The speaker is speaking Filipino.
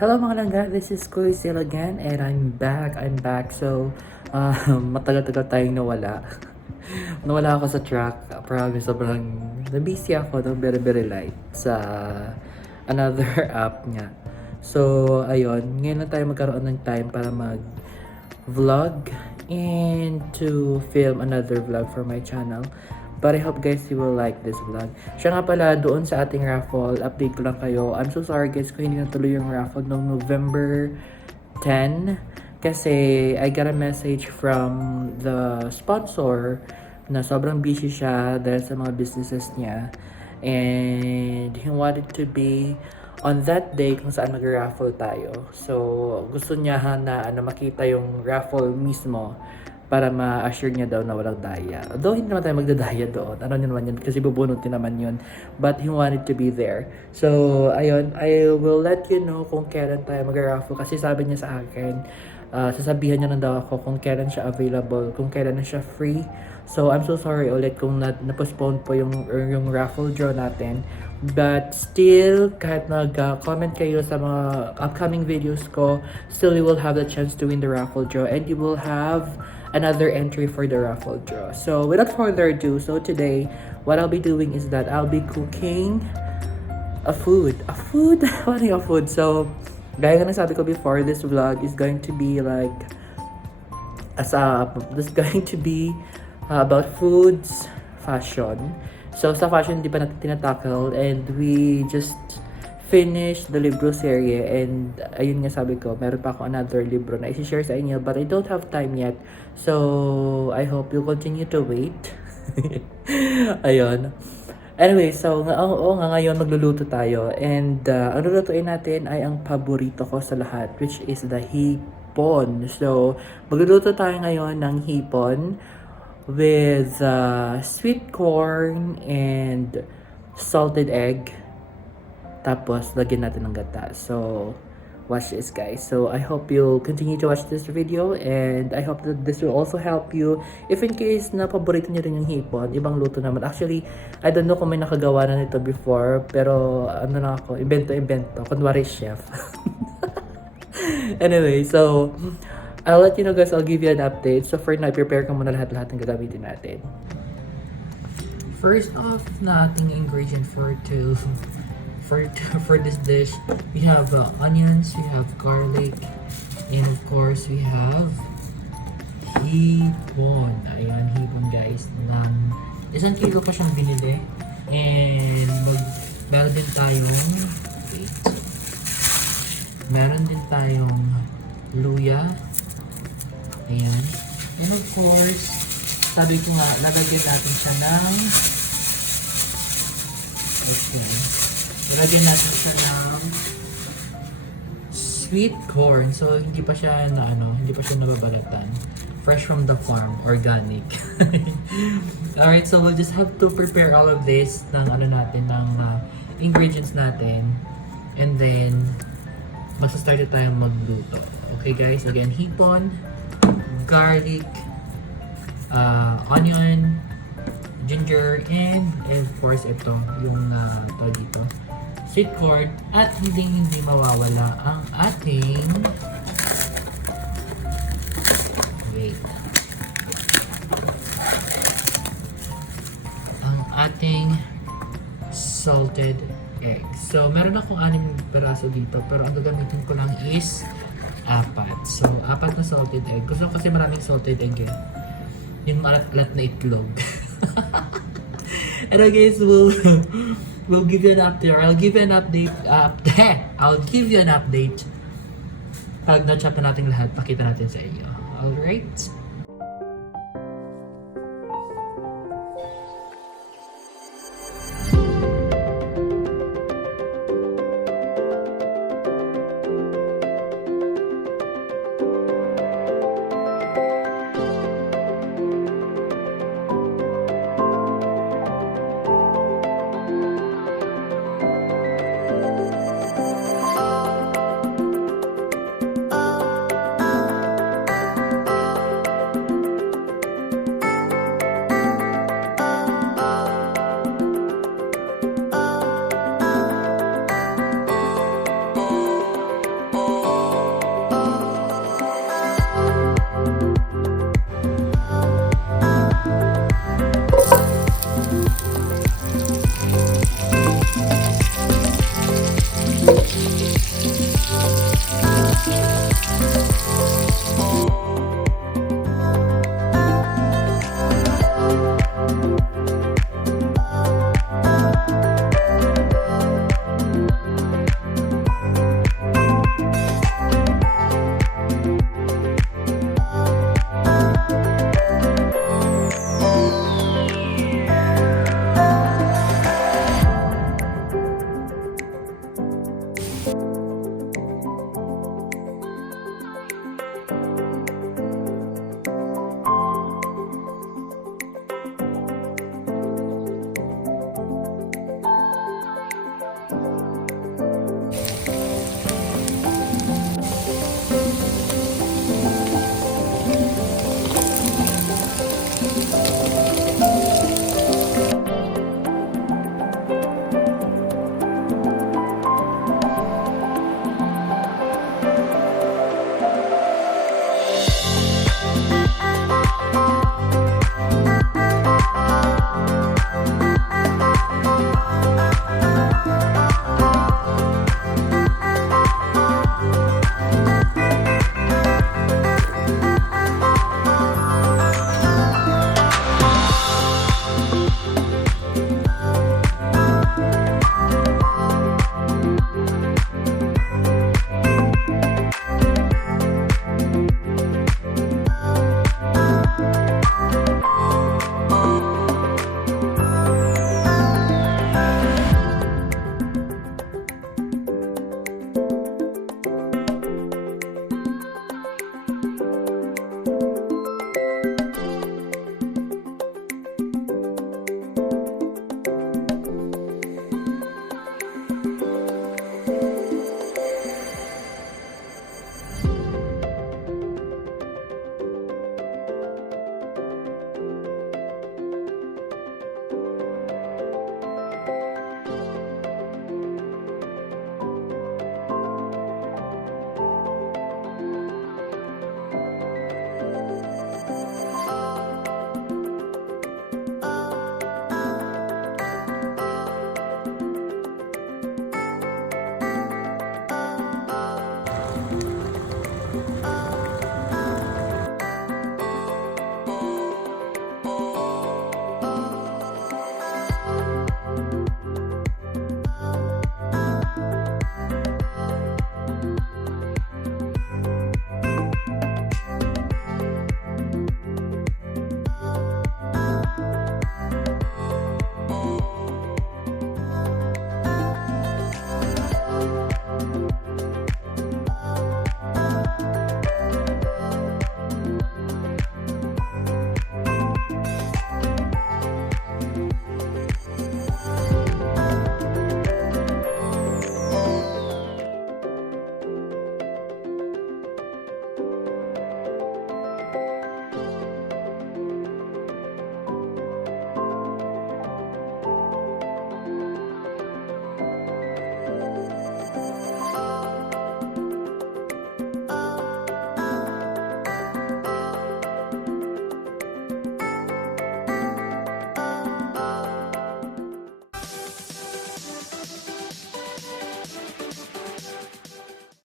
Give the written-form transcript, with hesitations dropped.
Hello mga langga, this is Kuys again and I'm back. So, matagal-tagal tayong nawala. Nawala ako sa track. Promise, sobrang na-busy ako ng very light sa another app nga. So, ayun, ngayon lang tayo magkaroon ng time para mag-vlog and to film another vlog for my channel. But I hope guys you will like this vlog. Siya nga pala, doon sa ating raffle, update ko lang kayo. I'm so sorry guys kung hindi natuloy yung raffle noong November 10. Kasi I got a message from the sponsor na sobrang busy siya dahil sa mga businesses niya. And he wanted to be on that day kung saan mag-raffle tayo. So, gusto niya na makita yung raffle mismo para ma-assure niya daw na walang daya. Though hindi naman tayo magdadaya doon. Ano naman yun? Kasi bubunutin naman yun. But he wanted to be there. So, ayun. I will let you know kung kailan tayo mag-raffle. Kasi sabi niya sa akin, sasabihan niya lang daw ako kung kailan siya available, kung kailan na siya free. So, I'm so sorry ulit kung na-postpone po yung raffle draw natin. But still, kahit mag-comment kayo sa mga upcoming videos ko, still you will have the chance to win the raffle draw. And you will have another entry for the raffle draw. So, without further ado, so today, what I'll be doing is that I'll be cooking a food. What a food? So, gaya nga sabi ko before, this vlog is going to be like, this is going to be about foods, fashion. So, sa fashion, di pa natin tinatackle, and we just finished the libro serye, and ayun nga sabi ko, meron pa ako another libro na isi-share sa inyo, but I don't have time yet. So, I hope you'll continue to wait. Ayun. Anyway, so ngayon magluluto tayo, and ang lulutuin natin ay ang paborito ko sa lahat, which is the hipon. So, magluluto tayo ngayon ng hipon with sweet corn and salted egg. Tapos, lagyan natin ng gata. So, watch this guys. So, I hope you'll continue to watch this video. And I hope that this will also help you. If in case na paborito nyo rin yung hipon, ibang luto naman. Actually, I don't know kung may nakagawa na nito before. Pero, ano na ako, invento. Kunwari chef. Anyway, so, I'll let you know guys, I'll give you an update. So, for now, prepare ko muna lahat ng gagamitin natin. First off na ating ingredient for this dish, we have onions, we have garlic, and of course we have hipon. Ayan, hipon guys. Isang kilo pa siyang binili. And meron din tayong luya. Ayan. And of course, sabi ko nga, lalagyan natin siya ng Lagyan natin siya ng sweet corn. So, hindi pa siya nababalatan. Fresh from the farm, organic. Alright, so we'll just have to prepare all of this ng ingredients natin. And then, magsa-start tayong magluto. Okay guys, again, hipon, garlic, onion, ginger, and of course ito, yung tawag dito, sweet corn, at hindi mawawala ang ating salted egg. So, meron akong 6 peraso dito, pero ang gagamitin ko lang is 4. So, 4 na salted egg. Gusto ko kasi maraming salted egg eh. Yung alat na itlog. And guys, we'll give you an update, or I'll give you an update. I'll give you an update pag na-chop na natin lahat, pakita natin sa inyo. Alright?